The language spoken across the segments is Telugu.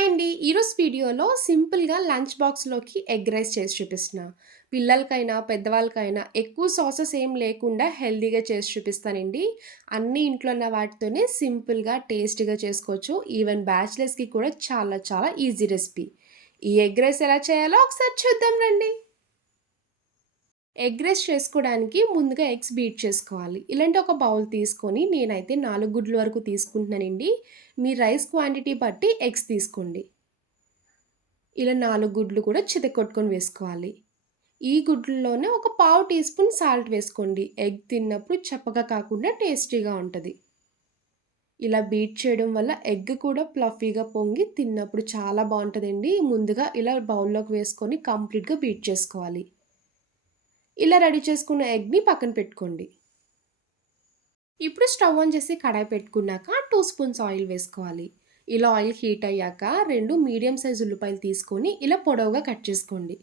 హాయ్ అండి. ఈరోజు వీడియోలో సింపుల్‌గా లంచ్ బాక్స్‌లోకి ఎగ్ రైస్ చేసి చూపిస్తున్నా. పిల్లలకైనా, పెద్దవాళ్ళకైనా ఎక్కువ సాసెస్ ఏం లేకుండా హెల్తీగా చేసి చూపిస్తానండి. అన్నీ ఇంట్లో ఉన్న వాటితోనే సింపుల్‌గా, టేస్టీగా చేసుకోవచ్చు. ఈవెన్ బ్యాచిలర్స్‌కి కూడా చాలా చాలా ఈజీ రెసిపీ. ఈ ఎగ్ రైస్ ఎలా చేయాలో ఒకసారి చూద్దాం రండి. ఎగ్ రైస్ చేసుకోవడానికి ముందుగా ఎగ్స్ బీట్ చేసుకోవాలి. ఇలాంటి ఒక బౌల్ తీసుకొని నేనైతే నాలుగు గుడ్ల వరకు తీసుకుంటున్నానండి. మీ రైస్ క్వాంటిటీ బట్టి ఎగ్స్ తీసుకోండి. ఇలా నాలుగు గుడ్లు కూడా చితక్కొట్టుకొని వేసుకోవాలి. ఈ గుడ్లలోనే ఒక పావు టీ స్పూన్ సాల్ట్ వేసుకోండి. ఎగ్ తిన్నప్పుడు చప్పగా కాకుండా టేస్టీగా ఉంటుంది ఇలా బీట్ చేయడం వల్ల ఎగ్ కూడా ఫ్లఫీగా పొంగి తిన్నప్పుడు చాలా బాగుంటుందండి ముందుగా ఇలా బౌల్‌లోకి వేసుకొని కంప్లీట్‌గా బీట్ చేసుకోవాలి. ఇలా రెడీ చేసుకున్న ఎగ్‌ని పక్కన పెట్టుకోండి. ఇప్పుడు స్టవ్ ఆన్ చేసి కడాయి పెట్టుకున్నాక టూ స్పూన్స్ ఆయిల్ వేసుకోవాలి. ఇలా ఆయిల్ హీట్ అయ్యాక రెండు మీడియం సైజ్ ఉల్లిపాయలు తీసుకొని ఇలా పొడవుగా కట్ చేసుకోండి.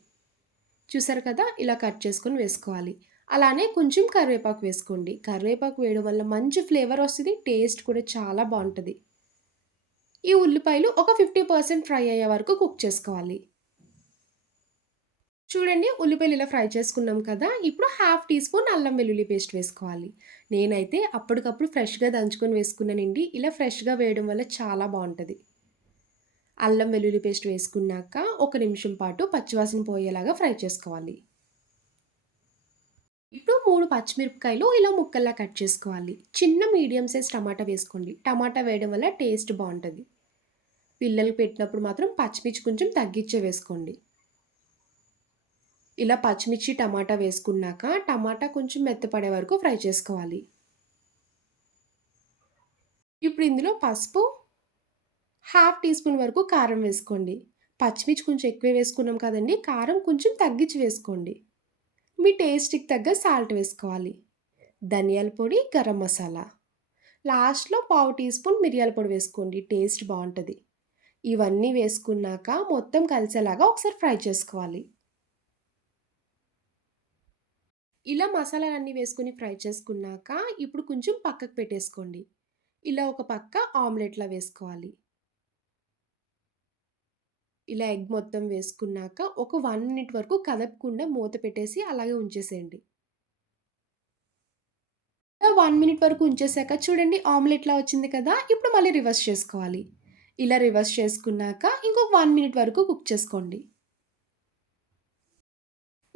చూసారు కదా! ఇలా కట్ చేసుకొని వేసుకోవాలి. అలానే కొంచెం కరివేపాకు వేసుకోండి. కరివేపాకు వేయడం వల్ల మంచి ఫ్లేవర్ వస్తుంది టేస్ట్ కూడా చాలా బాగుంటుంది ఈ ఉల్లిపాయలు ఒక 50% ఫ్రై అయ్యే వరకు కుక్ చేసుకోవాలి. చూడండి ఉల్లిపాయలు ఇలా ఫ్రై చేసుకున్నాం కదా! ఇప్పుడు హాఫ్ టీ స్పూన్ అల్లం వెల్లుల్లి పేస్ట్ వేసుకోవాలి. నేనైతే అప్పటికప్పుడు ఫ్రెష్‌గా దంచుకొని వేసుకున్నానండి. ఇలా ఫ్రెష్‌గా వేయడం వల్ల చాలా బాగుంటుంది అల్లం వెల్లుల్లి పేస్ట్ వేసుకున్నాక ఒక నిమిషం పాటు పచ్చివాసన పోయేలాగా ఫ్రై చేసుకోవాలి. ఇప్పుడు మూడు పచ్చిమిరపకాయలు ఇలా ముక్కల్లా కట్ చేసుకోవాలి. చిన్న మీడియం సైజ్ టమాటా వేసుకోండి. టమాటా వేయడం వల్ల టేస్ట్ బాగుంటుంది పిల్లలు పెట్టినప్పుడు మాత్రం పచ్చిమిర్చి కొంచెం తగ్గించే వేసుకోండి. ఇలా పచ్చిమిర్చి, టమాటా వేసుకున్నాక టమాటా కొంచెం మెత్తపడే వరకు ఫ్రై చేసుకోవాలి. ఇప్పుడు ఇందులో పసుపు, హాఫ్ టీ స్పూన్ వరకు కారం వేసుకోండి. పచ్చిమిర్చి కొంచెం ఎక్కువ వేసుకున్నాం కదండీ! కారం కొంచెం తగ్గించి వేసుకోండి. మీ టేస్ట్‌కి తగ్గ సాల్ట్ వేసుకోవాలి. ధనియాల పొడి, గరం మసాలా. లాస్ట్‌లో పావు టీ స్పూన్ మిరియాల పొడి వేసుకోండి. టేస్ట్ బాగుంటుంది ఇవన్నీ వేసుకున్నాక మొత్తం కలిసేలాగా ఒకసారి ఫ్రై చేసుకోవాలి. ఇలా మసాలాలన్నీ వేసుకొని ఫ్రై చేసుకున్నాక ఇప్పుడు కొంచెం పక్కకు పెట్టేసుకోండి. ఇలా ఒక పక్క ఆమ్లెట్‌లా వేసుకోవాలి. ఇలా ఎగ్ మొత్తం వేసుకున్నాక ఒక వన్ మినిట్ వరకు కదపకుండా మూత పెట్టేసి అలాగే ఉంచేసేయండి. ఇలా 1 మినిట్ వరకు ఉంచేసాక చూడండి ఆమ్లెట్‌లా వచ్చింది కదా! ఇప్పుడు మళ్ళీ రివర్స్ చేసుకోవాలి. ఇలా రివర్స్ చేసుకున్నాక ఇంకొక వన్ మినిట్ వరకు కుక్ చేసుకోండి.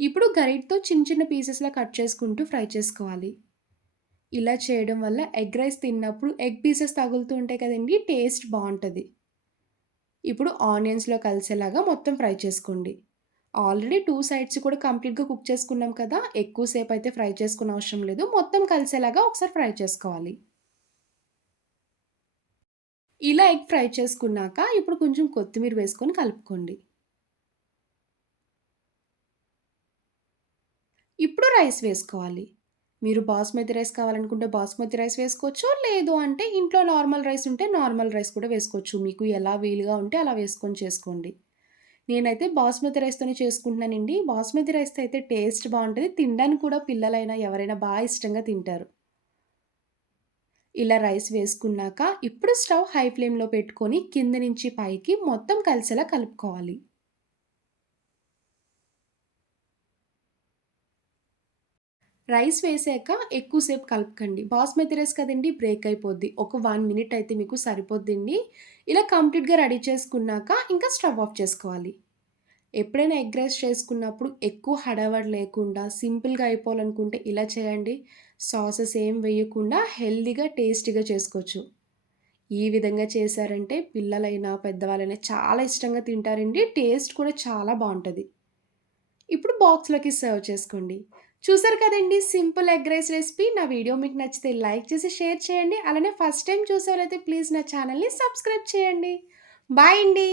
ఇప్పుడు గరిటతో చిన్న చిన్న పీసెస్‌లా కట్ చేసుకుంటూ ఫ్రై చేసుకోవాలి. ఇలా చేయడం వల్ల ఎగ్ రైస్ తిన్నప్పుడు ఎగ్ పీసెస్ తగులుతూ ఉంటాయి కదండీ! టేస్ట్ బాగుంటుంది ఇప్పుడు ఆనియన్స్‌లో కలిసేలాగా మొత్తం ఫ్రై చేసుకోండి. ఆల్రెడీ టూ సైడ్స్ కూడా కంప్లీట్‌గా కుక్ చేసుకున్నాం కదా! ఎక్కువసేపు అయితే ఫ్రై చేసుకున్న అవసరం లేదు. మొత్తం కలిసేలాగా ఒకసారి ఫ్రై చేసుకోవాలి. ఇలా ఎగ్ ఫ్రై చేసుకున్నాక ఇప్పుడు కొంచెం కొత్తిమీర వేసుకొని కలుపుకోండి. ఇప్పుడు రైస్ వేసుకోవాలి. మీరు బాస్మతి రైస్ కావాలనుకుంటే బాస్మతి రైస్ వేసుకోవచ్చు. లేదు అంటే ఇంట్లో నార్మల్ రైస్ ఉంటే నార్మల్ రైస్ కూడా వేసుకోవచ్చు. మీకు ఎలా వీలుగా ఉంటే అలా వేసుకొని చేసుకోండి. నేనైతే బాస్మతి రైస్‌తోనే చేసుకుంటున్నానండి. బాస్మతి రైస్‌తో అయితే టేస్ట్ బాగుంటుంది తినడానికి కూడా పిల్లలైనా ఎవరైనా బాగా ఇష్టంగా తింటారు. ఇలా రైస్ వేసుకున్నాక ఇప్పుడు స్టవ్ హై ఫ్లేమ్‌లో పెట్టుకొని కింద నుంచి పైకి మొత్తం కలిసేలా కలుపుకోవాలి. రైస్ వేసాక ఎక్కువసేపు కలపకండి. బాస్మతి రైస్ కదండీ! బ్రేక్ అయిపోద్ది. ఒక వన్ మినిట్ అయితే మీకు సరిపోద్దండి. ఇలా కంప్లీట్‌గా రెడీ చేసుకున్నాక ఇంకా స్టవ్ ఆఫ్ చేసుకోవాలి. ఎప్పుడైనా ఎగ్ రైస్ చేసుకున్నప్పుడు ఎక్కువ హడావిడి లేకుండా సింపుల్‌గా అయిపోవాలనుకుంటే ఇలా చేయండి. సాసెస్ ఏం వేయకుండా హెల్దీగా టేస్టీగా చేసుకోవచ్చు. ఈ విధంగా చేశారంటే పిల్లలైనా, పెద్దవాళ్ళైనా చాలా ఇష్టంగా తింటారండి. టేస్ట్ కూడా చాలా బాగుంటుంది ఇప్పుడు బాక్స్‌లోకి సర్వ్ చేసుకోండి. చూసారు కదండీ! Simple egg rice recipe. నా వీడియో మీకు నచ్చితే లైక్ చేసి షేర్ చేయండి. అలానే ఫస్ట్ టైం చూసేవాళ్ళైతే ప్లీజ్ నా ఛానల్‌ని సబ్స్క్రైబ్ చేయండి. బాయ్ అండి.